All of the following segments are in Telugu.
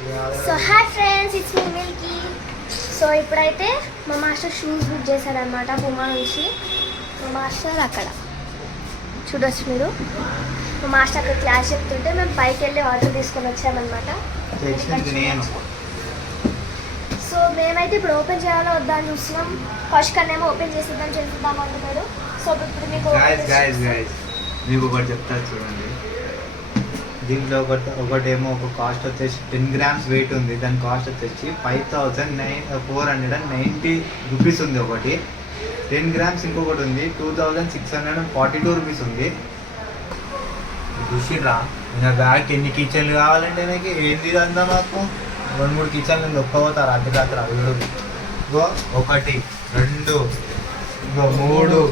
So hi friends, it's me Milky. So ఇప్పుడైతే మా మాస్టర్ షూస్ బుక్ చేశారనమాట పుమా నుంచి. మా మాస్టర్ అక్కడ చూడొచ్చు మీరు. మా మాస్టర్ అక్కడ క్లాస్ చెప్తుంటే మేము పైకి వెళ్ళి ఆర్డర్ తీసుకొని వచ్చామన్నమాట. సో మేమైతే ఇప్పుడు ఓపెన్ చేయాలో వద్దా అని చూస్తున్నాం. కౌశిక్ అన్నేమో ఓపెన్ చేసేద్దాం చేద్దాం అంటున్నాడు. సో ఇప్పుడు మీకు ఒకటి చెప్తారు చూడండి. దీంట్లో ఒకటేమో ఒక కాస్ట్ వచ్చేసి 10 grams వెయిట్ ఉంది. దాని కాస్ట్ వచ్చేసి 5490 రూపీస్ ఉంది ఒకటి. 10 grams ఇంకొకటి ఉంది 2642 రూపీస్ ఉంది. చూసిరా ఇంకా బ్యాగ్ ఎన్ని కిచెన్లు కావాలంటే నాకు ఏంది అంతా మాకు 2-3 కిచెన్లు ఒక్కపోతారు అర్ధరాత్రి అడుగుడు. ఇగో 1 2 ఇగో 3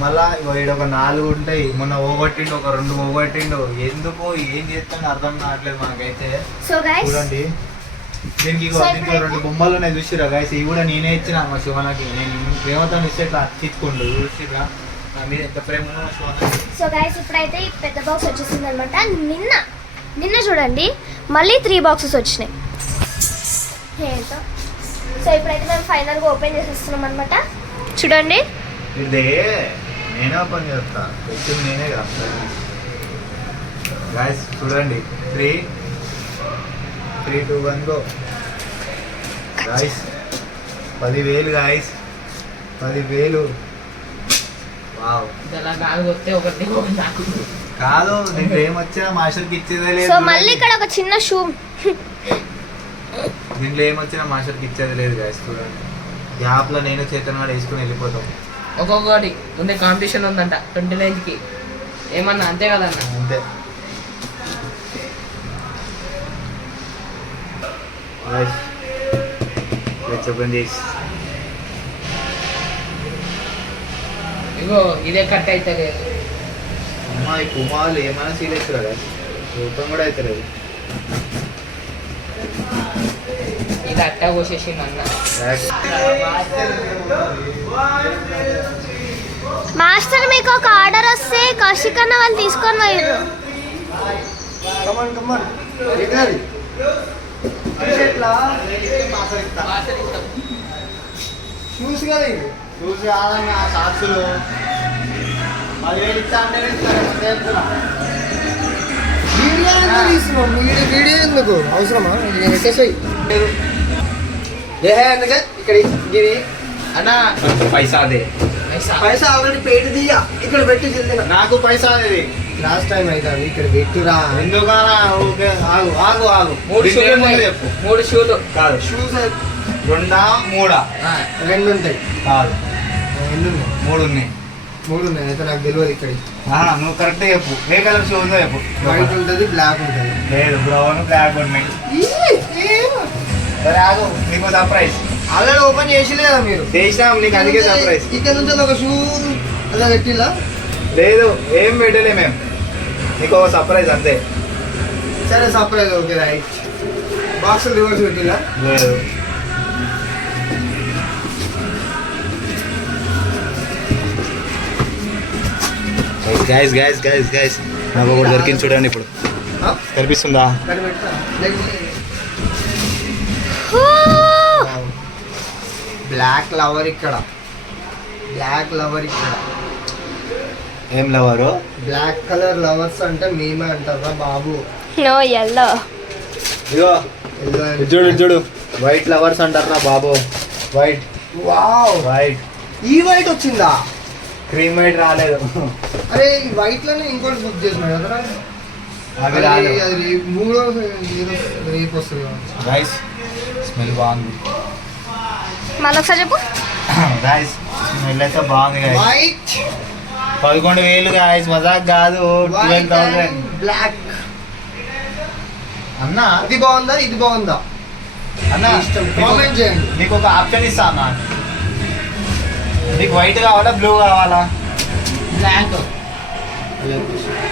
మళ్ళా ఇక్కడ ఒక 4 ఉంటాయి. మొన్న ఓగొట్టిండు, ఒక 2 ఓగొట్టిండు. ఎందుకు ఏం చేస్తాను అర్థం కావట్లేదు మనకైతే. చూడండి దీనికి 2 బొమ్మలు ఉన్నాయి చూసిరా గైస్. ఇవి కూడా నేనే ఇచ్చిన మా శివనకి. నేను ప్రేమతో ఇస్తే ఇట్లా అతికించుకోండు చూసిరా. నా మీద ఎంత ప్రేమ శివనకి. సో గైస్ ఇప్పుడైతే ఈ పెద్ద బాక్స్ వచ్చేసింది అనమాట. నిన్న చూడండి మళ్ళీ 3 బాక్సెస్ వచ్చినాయి. ఏంటో. సో ఇప్పుడైతే మేము ఫైనల్గా ఓపెన్ చేసేస్తున్నాం అనమాట. చూడండి ఇదే నేనే ఓపెన్ చేస్తా, వచ్చింది నేనే కదా గాయస్. చూడండి 3 2 1 గో గాయస్. 10,000 గాయస్, 10,000. వావ్. కాదు దీంట్లో ఏమొచ్చినా మాస్టర్కి ఇచ్చేదే లేదు. సో మళ్ళీ ఇక్కడ ఒక చిన్న షూ. దీంట్లో ఏమొచ్చినా మాస్టర్కి ఇచ్చేది లేదు గాయస్. చూడండి గ్యాప్లో నేను చేతన్ కూడా వేసుకుని వెళ్ళిపోతాం. ఒక్కొక్కటి ఉంది కాంపిటీషన్ ఉందంట 29కి. ఏమన్నా అంతే కదన్న? అంతే. చెప్పండి. ఇగో ఇదే కట్ అయితే లేదు. అమ్మాయి కుమారులు ఏమైనా సీల్ అవుతారా కదా, రూపం కూడా అవుతలేదు. ఇది అట్టా కోసేసింది అన్న. మాస్టర్ మీకు ఒక ఆర్డర్ వస్తే కౌశిక్ అన్న వాళ్ళు తీసుకొని పోయారు. చూసి కాదన్న సాక్షులు 10,000 ఇస్తా అంటే వీడియో ఎందుకు అవసరమా? ఎందుకే ఇక్కడ గిరి అన్న పైసా అదే. పైసా ఆల్రెడీ పేటు దిగా ఇక్కడ పెట్టి నాకు పైసా అనేది లాస్ట్ టైం అయితే ఇక్కడ పెట్టురా. ఎందుకన్నా ఆగు ఆగు ఆగు. 3 షూలు చెప్పు. 3 షూలు కాదు, షూస్ 2 3 2 ఉంటాయి. కాదు ఎన్ని ఉన్నాయి? 3 ఉన్నాయి. 3 ఉన్నాయి అయితే నాకు తెలియదు. ఇక్కడ నువ్వు కరెక్ట్ చెప్పు. ఏ కలర్ షూ ఉందో చెప్పు. వైట్ ఉంటుంది, బ్లాక్ ఉంటుంది. లేదు, బ్రౌన్ బ్లాక్ ఉన్నాయి. సరే ఆగు, నీకు సర్ప్రైజ్. ఆల్రెడీ ఓపెన్ చేసి లేదా మీరు? చేసినాం, నీకు అందుకే సర్ప్రైజ్. ఇక్కడ నుంచి ఒక షూ అలా పెట్టిలా? లేదు, ఏం పెట్టలే మేము, నీకు ఒక సర్ప్రైజ్ అంతే. సరే surprise. Okay right. Box reverse పెట్టిలా? లేదు. గైస్ గైస్ గైస్ గైస్ నాకు ఒకటి దొరికింది చూడండి. ఇప్పుడు కనిపిస్తుందా? బ్లాక్ లవర్ ఇక్కడ. బ్లాక్ లవర్ ఇక్కడ. ఏం లవరు? బ్లాక్ కలర్ లవర్స్ అంటే మేమే అంటారా బాబు? No yellow. ఇగో చూడు చూడు, వైట్ లవర్స్ అంటారా బాబు. వైట్. Wow, white. ఈ వైట్ వచ్చిందా? క్రీమ్ వైట్ రాలేదు. అరే ఈ వైట్ లోనే ఇంకోటి బుక్ చేసినాడు కదా. అవి రాలేదు. అది మూడో రేపు వస్తుంది. గైస్ స్మెల్ బాగుంది. మళ్ళీ ఒకసారి చెప్పు. గైస్ స్మెల్ అయితే బాగుంది గైస్. వైట్ 11,000 గైస్, మజాక్ కాదు. 12,000. బ్లాక్. అన్న ఇది బాగుందా ఇది బాగుందా అన్న ఇష్టం, కామెంట్ చేయండి. నీకు ఒక ఆప్షన్ ఇస్తా అన్న. నీకు వైట్ కావాలా బ్లూ కావాలా? బ్లాక్.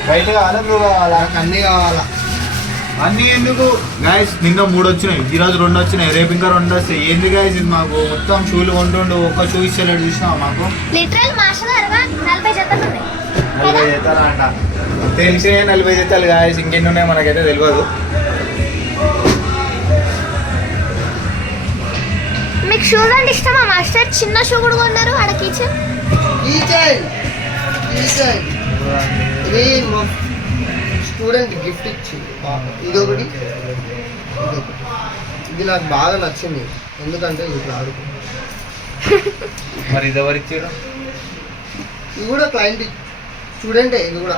వైట్ కావాలా బ్లూ కావాలా? నాకు అన్నీ కావాలా. అన్నీ ఎందుకు గైస్? నిన్న 3 వచ్చినాయి, ఈరోజు 2 వచ్చినాయి, రేపు ఇంకా 2 వస్తాయి. ఏంది గైస్ ఇది? మాకు మొత్తం షూలు కొంటుండు, ఒక్క షూ ఇచ్చేలాడు చూసినావా మాకు? లిటరల్ మాస్టర్ 40 జతలు ఉన్నాయి. 40 జతలు అంట. తెలిసే 40 జతలు గైస్, ఇంకెన్ని ఉన్నాయి మనకైతే తెలియదు. షూస్ అంటే ఇష్టమా మాస్టర్? చిన్న షూ కూడా కొన్నారు ఆడ కిచెన్. ఇది స్టూడెంట్ గిఫ్ట్ ఇచ్చి ఇదొకటి ఇది నాకు బాగా నచ్చింది ఎందుకంటే ఇట్లా ఆడుకో. మరి ఇది ఎవరు ఇచ్చారు? ఇది కూడా క్లయింట్ స్టూడెంటే, ఇది కూడా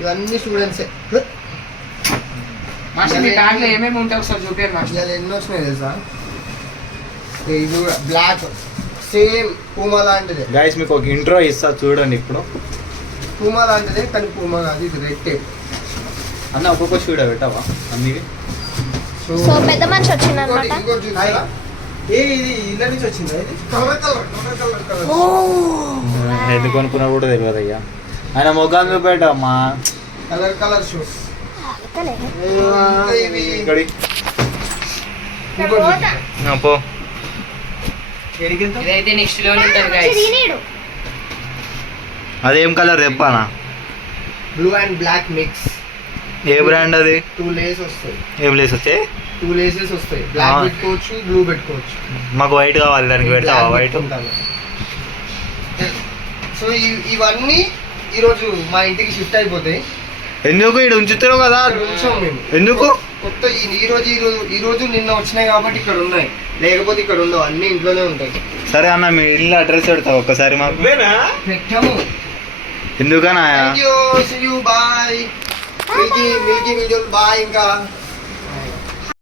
ఇవన్నీ స్టూడెంట్సే. మాస్టర్ మీ బ్యాగ్ లో ఏమేమి ఉంటాయి ఒకసారి చూపించారు మాస్టర్. ఇవాళ ఎన్ని వచ్చినాయి తెలుసా? ఇది కూడా బ్లాక్ సేమ్ పూమా లాంటిదే. గైస్ మీకు ఒక ఇంట్రో ఇస్తా చూడండి. ఇప్పుడు పూమా లాంటిదే కానీ పూమా కాదు, ఇది రెడ్ టేప్. అన్న ఒక్కొక్క షూడ పెట్టావా అందుకే? సో పెద్ద మనిషి వచ్చింది అనమాట. ఇది ఇళ్ళ నుంచి వచ్చిందా? ఇది colour colour colour colour colour. ఎందుకు అనుకున్నా కూడా తెలియదు అయ్యా. ఆయన మొగ్గాన్ని చూపెట్టమ్మా. Colour colour shoes. పో. ఇదైతే నెక్స్ట్ లెవెల్ ఉంటుంది గైస్. అదేం కలర్ చెప్పానా? Blue and black mix. ఏ బ్రాండ్ అది? 2 లేస్ వస్తాయి. ఏం లేస్ వచ్చాయి? 2 లేసెస్ వస్తాయి. బ్లాక్ పెట్టుకోవచ్చు, బ్లూ పెట్టుకోవచ్చు. మాకు వైట్ కావాలి, దానికి పెడతావా వైట్? సో ఇవన్నీ ఈరోజు మా ఇంటికి షిఫ్ట్ అయిపోతాయి. ఎందుకు ఇక్కడ ఉంచుతారు కదా? ఉంచాం మేము. ఎందుకు? కొత్త ఈ రోజు నిన్న వచ్చినాయి కాబట్టి ఇక్కడ ఉన్నాయి, లేకపోతే ఇక్కడ ఉండవు. అన్ని ఇంట్లోనే ఉంటాయి. సరే అన్న మీ ఇల్లు అడ్రస్ పెడతావు ఒక్కసారి మాకు? పెట్టాము. ఎందుకన్నా? బాయ్. మిల్కీ వీడియోలు బాయ్. ఇంకా